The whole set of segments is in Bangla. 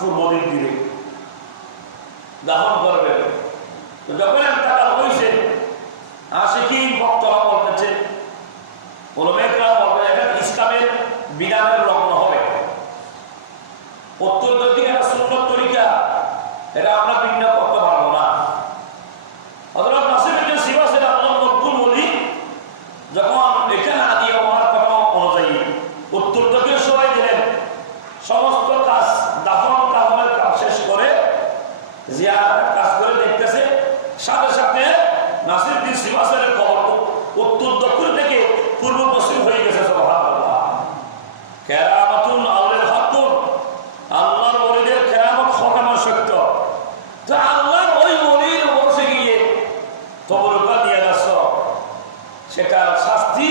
দিক দিবে দাফন করবে যখন তারা হয়েছে আশিকি বক্তরা বলতেছে ওলমেকরা বলবে এটা ইসলামের বিধানের লগ্ন হবে। অত্যন্ত দিকে একটা সুন্দর তরিকা। এটা আমরা ভিন্ন করতে পারব না অথবা নাসিরুদ্দিন সিবাসের আল্লাহ মকবুল বলি যখন এখানে আদি হওয়ার কথা অনুযায়ী উত্তর দিকে সবাই দিলেন সমস্ত কাজ দাফন কাফনের কাজ শেষ করে জিয়ারতের কাজ করে দেখতেছে। সাথে সাথে নাসিরুদ্দিন সিবাসের খবর উত্তর দক্ষিণ থেকে পূর্ব পশ্চিম হয়ে গেছে, সুবহানাল্লাহ। কেরামাতুন আল্লাহর হাকুন আল্লাহর ওলিদের কেরামত সত্য। তো আল্লাহর ওই ওলির বসে গিয়ে তবরকা দিয়ে যাচ্ছ সেটা শাস্তি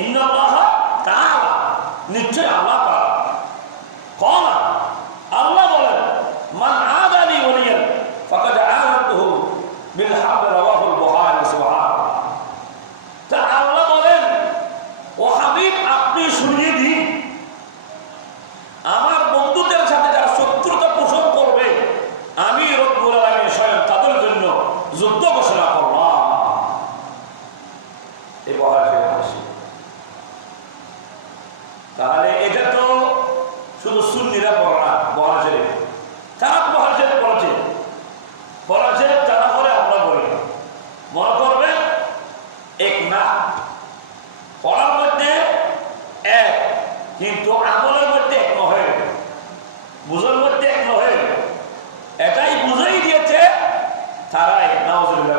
ইন্নাল্লাহ তাআলা নিশ্চয় আল্লাহ কলা তাহলে এটা তো শুধু সুন্নিরা পড়া না শরীফ তারা শরীফ পড়েছে শরীফ তারা করে আমরা বলি। মনে করবে? এক না। পড়ার মধ্যে এক, কিন্তু আমলের মধ্যে এক নহে বুঝার মধ্যে এক নহে এটাই বুঝাই দিয়েছে তারাই নাওজুবিল্লাহ